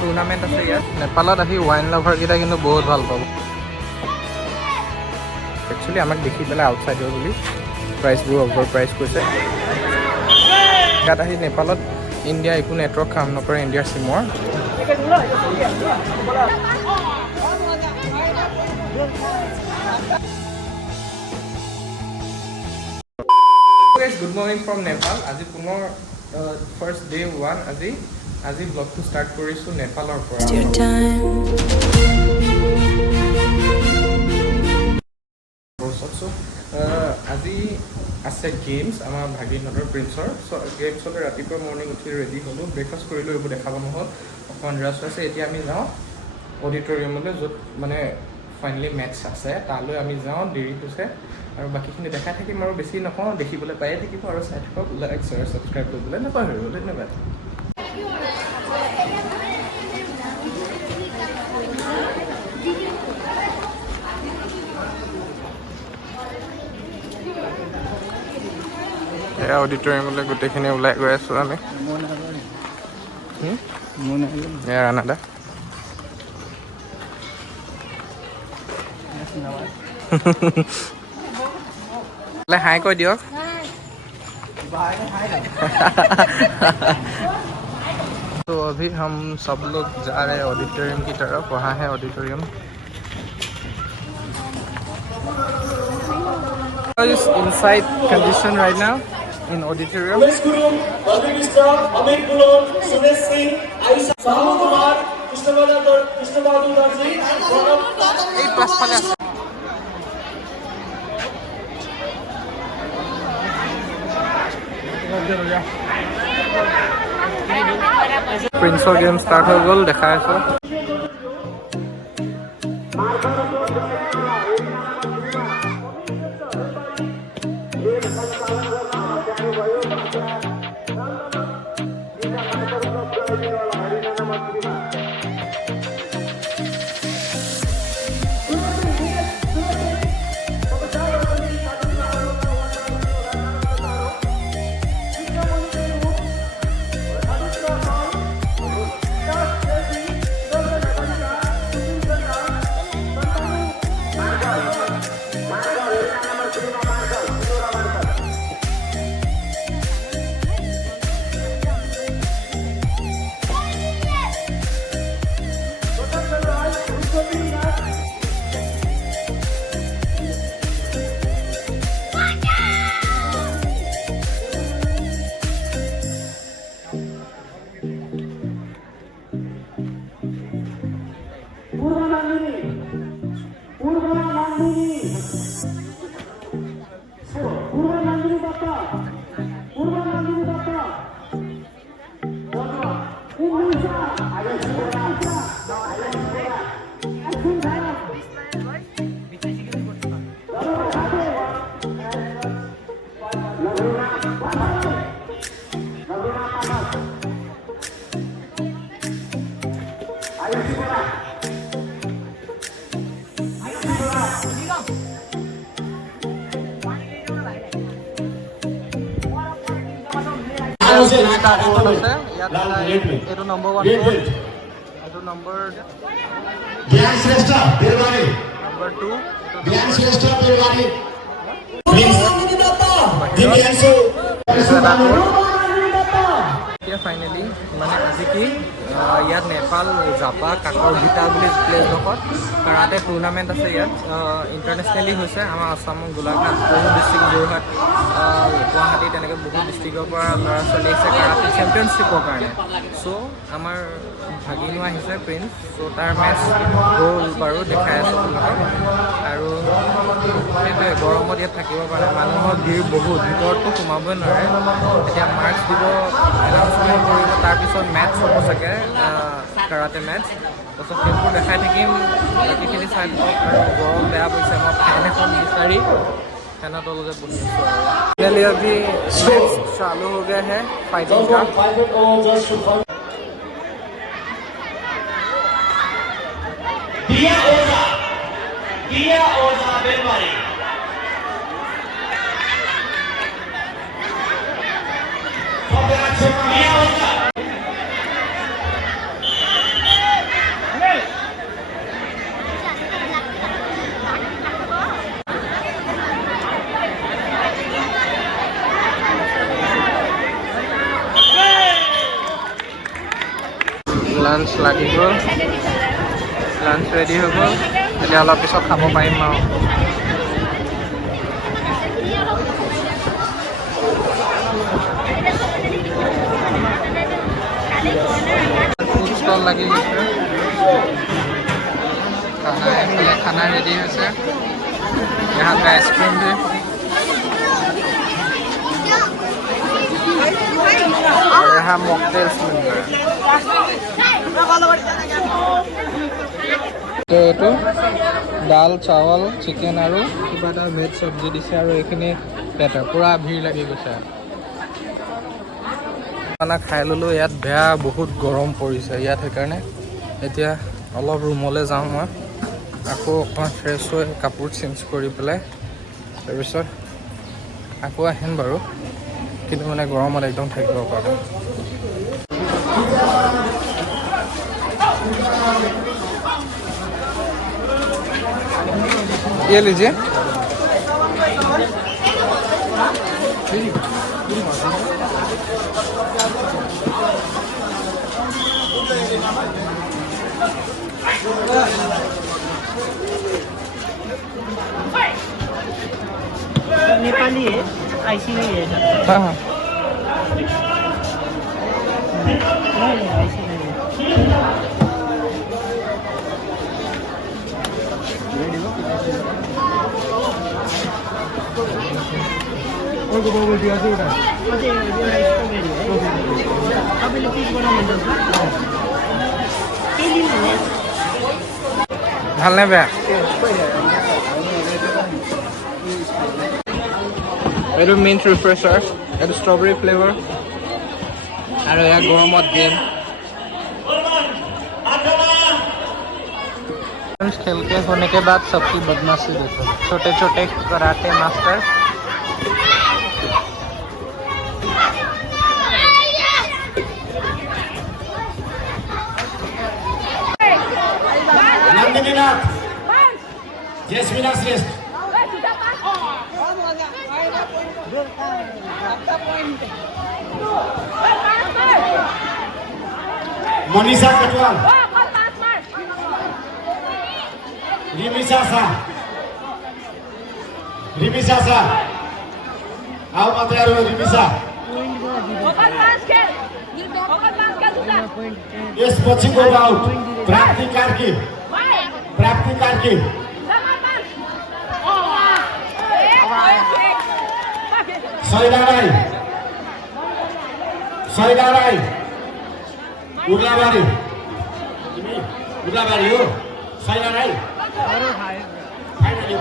Tournament আছে ইয়াত নেপালত আহি ওয়াইন লাভাৰ কেইটা কিন্তু বহুত ভাল পাব একচুয়ালি আমাক দেখি পেলাই আউটসাইডাৰ বুলি প্ৰাইচবোৰ অভাৰ প্ৰাইচ কৈছে ইয়াত আহি নেপালত ইণ্ডিয়া একো নেটৱৰ্ক কাম নকৰে ইণ্ডিয়াৰ চিমৰ Good morning from Nepal. আজি পুনৰ first day 1 আজি ব্লগটো ষ্টাৰ্ট কৰিছো নেপালৰ পৰা আজি আছে গেমছ আমাৰ ভাগিনহঁতৰ প্ৰিন্সৰ গেমছলৈ ৰাতিপুৱা মৰ্ণিং উঠি ৰেডি হ'লোঁ ব্ৰেকফাষ্ট কৰিলোঁ এইবোৰ দেখাব নহ'ল অকণমান ৰেষ্ট আছে এতিয়া আমি যাওঁ অডিটৰিয়ামলৈ য'ত মানে ফাইনেলি মেটছ আছে তালৈ আমি যাওঁ দেৰি হৈছে আৰু বাকীখিনি দেখাই থাকিম আৰু বেছি নকওঁ দেখিবলৈ পায়ে থাকিব আৰু চাই থাকক লাইক শ্বেয়াৰ ছাবস্ক্ৰাইব কৰিবলৈ নাপাহৰিব ধন্যবাদ এয়া অডিটৰিয়ামলৈ গোটেইখিনি ওলাই গৈ আছোঁ আমি এয়া ৰাণাদা हाय কৈ দিয়ক तो अभी हम सब लोग जा रहे हैं ऑडिटोरियम की तरफ वहाँ है auditorium inside condition right now in auditorium এই প্লাস ফালে আছে প্ৰিন্সৰ গেম ষ্টাৰ্ট হৈ গ'ল দেখাই আছো এইটো নম্বৰ 1 এইটো নম্বৰ জ্ঞান শ্ৰেষ্ঠ পেৰৱানী নম্বৰ 2 জ্ঞান শ্ৰেষ্ঠ পেৰৱানী এতিয়া ফাইনেলি মানে আজি কি ইয়াত নেপাল জাপা কাকৰভিতা বুলি প্লেচডোখৰত কাৰাটে টুৰ্ণামেণ্ট আছে ইয়াত ইণ্টাৰনেশ্যনেলি হৈছে আমাৰ আসামৰ গোলাঘাট বহুত ডিষ্ট্ৰিক্ট যোৰহাট গুৱাহাটী তেনেকৈ বহুত ডিষ্ট্ৰিক্টৰ পৰা ল'ৰা ছোৱালী আহিছে কাৰাটে চেম্পিয়নশ্বিপৰ কাৰণে চ' আমাৰ ভাগিনো আহিছে প্ৰিন্স চ' তাৰ মেটচ গ'ল বাৰু দেখাই আছোঁ আপোনালোকক আৰু সেইটোৱে গৰমত ইয়াত থাকিব পাৰে মানুহৰ ভিৰ বহুত ভিতৰততো সোমাবই নোৱাৰে এতিয়া মাৰ্কছ দিব এনাউন্সমেণ্ট কৰিব তাৰপিছত মেটচ হ'ব চাগে কাৰাটে মেটচ তাৰপিছত সেইবোৰ দেখাই থাকিম বাকীখিনি চাই থাকক আৰু গৰম বেয়া পৰিছে মই ফেন এখন বিচাৰি फैना तलते बही फाइनली अभी मैच चालू हो गया है फाइटिंग का লাঞ্চ লাগি গ'ল, লাঞ্চ ৰেডি হৈ গ'ল, এতিয়া অলপ পিছত খাব পাৰিম আৰু। ফুড ষ্টল লাগি গৈছে, খানা এইফালে খানা ৰেডি হৈছে। यहाँ पे आइसक्रीम भी और यहाँ मॉकटेल्स मिल रहा है। तो এইটো দাল চাवल চিকেন আৰু কিবা এটা ভেজ চব্জি দিছে আৰু এইখিনি পেটা পুৰা ভিৰ লাগি গৈছে। খানা খাই ল'লোঁ, ইয়াত বেয়া বহুত গৰম পৰিছে ইয়াত, সেইকাৰণে এতিয়া অলপ ৰুমলৈ যাওঁ মই, আকৌ অকণমান ফ্ৰেছ হৈ কাপোৰ চেঞ্জ কৰি পেলাই তাৰপিছত আকৌ আহিম বাৰু, কিন্তু মানে গৰমত একদম থাকিব পৰা নাই। ये लीजिए। नेपाली है, ऐसी नहीं है सर। हाँ हाँ नहीं ऐसी नहीं है। ভাল নে বেয়া? এইটো মিন্ট ৰিফ্ৰেছাৰ, এইটো ষ্ট্ৰবেৰী ফ্লেভাৰ আৰু এয়া গৰমত গেম। खेल के होने के बाद सबकी बदमाशी देखो, छोटे छोटे कराटे मास्टर। जेस्मिना श्रेष्ठ मनीषा कटवाल रिमिशा शाह आओ मत यार रिमिशा यस पछि गो आउट प्राप्ति कार्की सैदा राई उर्लाबारी हो सैदा राई finally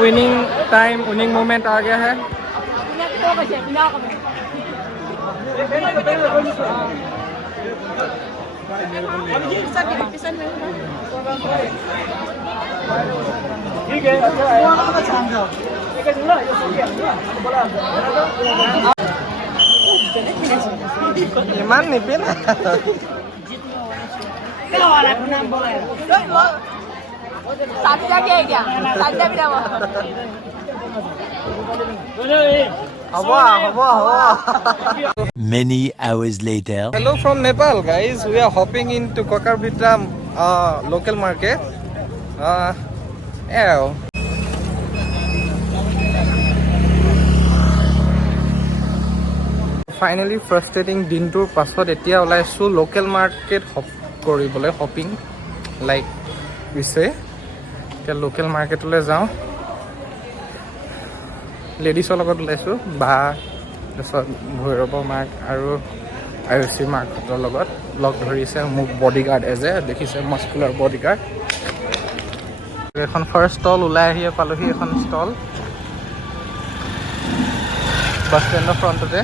winning time, winning moment आ गया है। इमान निपिन Many hours later. Hello from Nepal, guys. We are hopping into Kokarbitra local market. Finally, frustrating dintour pasot etia olaisu local market hop koribole hopping like we say. Etia local market ole jao. Ladies logot olaisu ba তাৰপিছত ভৈৰৱ মাক আৰু আয়ুষী মাকৰ লগত লগ ধৰিছে মোক bodyguard এজে, দেখিছে muscular bodyguard. এখন ফাৰ্ষ্ট ষ্টল ওলাই আহিয়ে পালোহি, এখন ষ্টল বাছ ষ্টেণ্ডৰ ফ্ৰণ্টতে।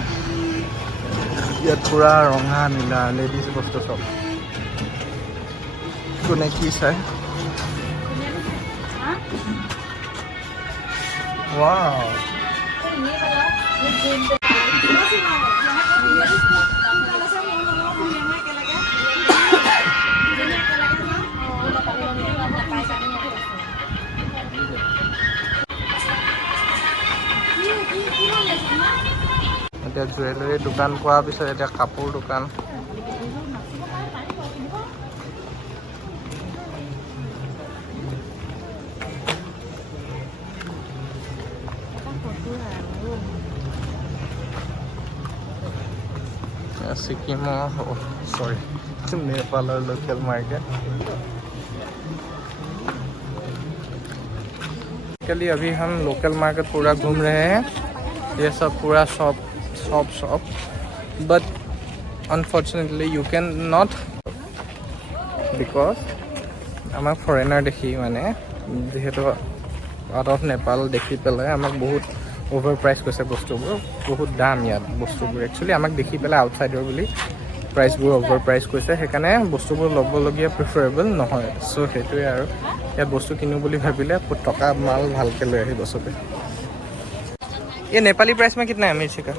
ইয়াত পুৰা ৰঙা নীলা লেডিজ বস্তু চব। কোনে কি চাই ৱাও এতিয়া জুৱেলাৰী দোকান পোৱাৰ পিছত এতিয়া কাপোৰ দোকান सिक्किमों सॉरी नेपाल और लोकल मार्केट बेसिकली अभी हम लोकल मार्केट पूरा घूम रहे हैं ये सब पूरा shop but unfortunately you can not because आमाक फरेनार देखी माने जेहेतु आउट ऑफ नेपाल देखी पेलाय आमाक बहुत ओवर प्राइस कैसे बस्तुबूर बहुत दाम यार बस्तुबूर एक्चुअली आमाक देखी पेलाय आउटसाइडर बुली प्राइसबूर ओवर प्राइस कैसे हेकाने बस्तुबूर लबलगिया प्रिफरेबल নহয় सो हेतुए आरो या बस्तु किनु बुली भाबिले टका माल भालके লৈ आहि बसते ये नेपाली प्राइस में कितना है मिर्ची का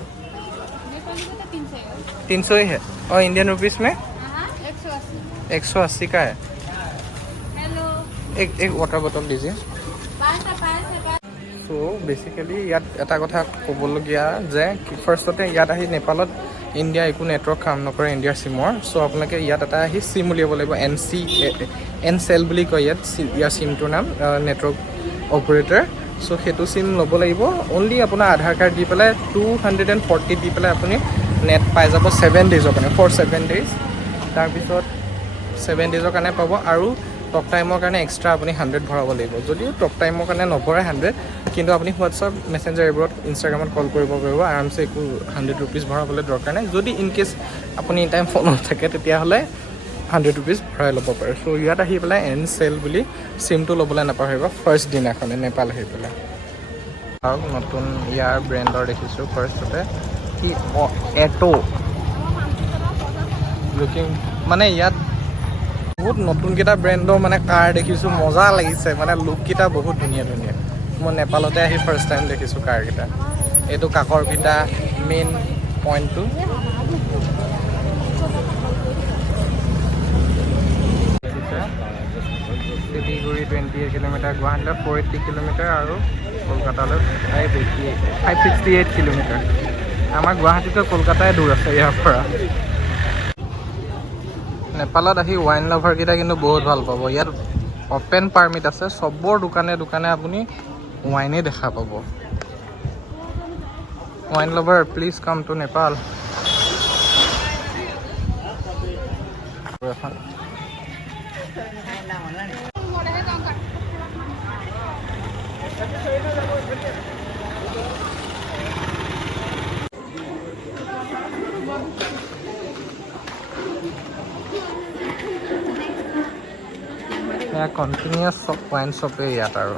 300 ही है और इंडियन रुपीस में 180 का है एक वाटर बॉटल दीजिए सो बेसिकली यात এটা কথা ক'বলগীয়া যে ফাৰ্ষ্টতে ইয়াত আহি নেপালত ইণ্ডিয়া একো নেটৱৰ্ক কাম নকৰে ইণ্ডিয়াৰ সিমৰ সো আপোনালোকে ইয়াত এটা আহি সিম উলিয়াব লাগিব এনসেল বুলি কয় ইয়াৰ সিমটোৰ নাম নেটৱৰ্ক অপাৰেটৰ সো সেইটো সিম ল'ব লাগিব অনলি আপোনাৰ আধাৰ কাৰ্ড দি পেলাই 240 দি পেলাই আপুনি নেট পাই যাব 7 ডেজৰ কাৰণে ফৰ 7 ডেজ তাৰপিছত 7 ডেজৰ কাৰণে পাব আৰু টক টাইমৰ কাৰণে এক্সট্ৰা আপুনি 100 ভৰাব লাগিব যদিও টক টাইমৰ কাৰণে নভৰে 100 কিন্তু আপুনি হোৱাটছআপ মেছেঞ্জাৰ এইবোৰত ইনষ্টাগ্ৰামত কল কৰিব পাৰিব আৰামছে একো 100 ৰুপিজ ভৰাবলৈ দৰকাৰ নাই যদি ইন কেছ আপুনি টাইম ফোনত থাকে তেতিয়াহ'লে 100 ৰুপিজ ভৰাই ল'ব পাৰে সো ইয়াত আহি পেলাই এন চেল বুলি সিমটো ল'বলৈ নাপাহৰিব ফাৰ্ষ্ট দিনাখনে নেপাল আহি পেলাই আৰু নতুন ইয়াৰ ব্ৰেণ্ডৰ দেখিছোঁ ফাৰ্ষ্টতে কি এটো লুকিং মানে ইয়াত বহুত নতুনকেইটা ব্ৰেণ্ডৰ মানে কাৰ দেখিছোঁ মজা লাগিছে মানে লুককেইটা বহুত ধুনীয়া ধুনীয়া মই নেপালতে আহি ফাৰ্ষ্ট টাইম দেখিছোঁ কাৰকেইটা এইটো কাকৰ ভিটা মেইন পইণ্টটো শিলিগুৰি 28 কিলোমিটাৰ গুৱাহাটীলৈ 480 কিলোমিটাৰ আৰু কলকাতালৈ 568 কিলোমিটাৰ আমাৰ গুৱাহাটীতো কলকাতাই দূৰ আছে ইয়াৰ পৰা নেপালত আহি ওয়াইন লাভাৰ কেইটা কিন্তু বহুত ভাল পাব ইয়াত ওপেন পাৰমিট আছে সবৰ দোকানে দোকানে আপুনি ওয়াইনে দেখা পাব wine lover please come to Nepal continuous wine শপে ইয়াত আৰু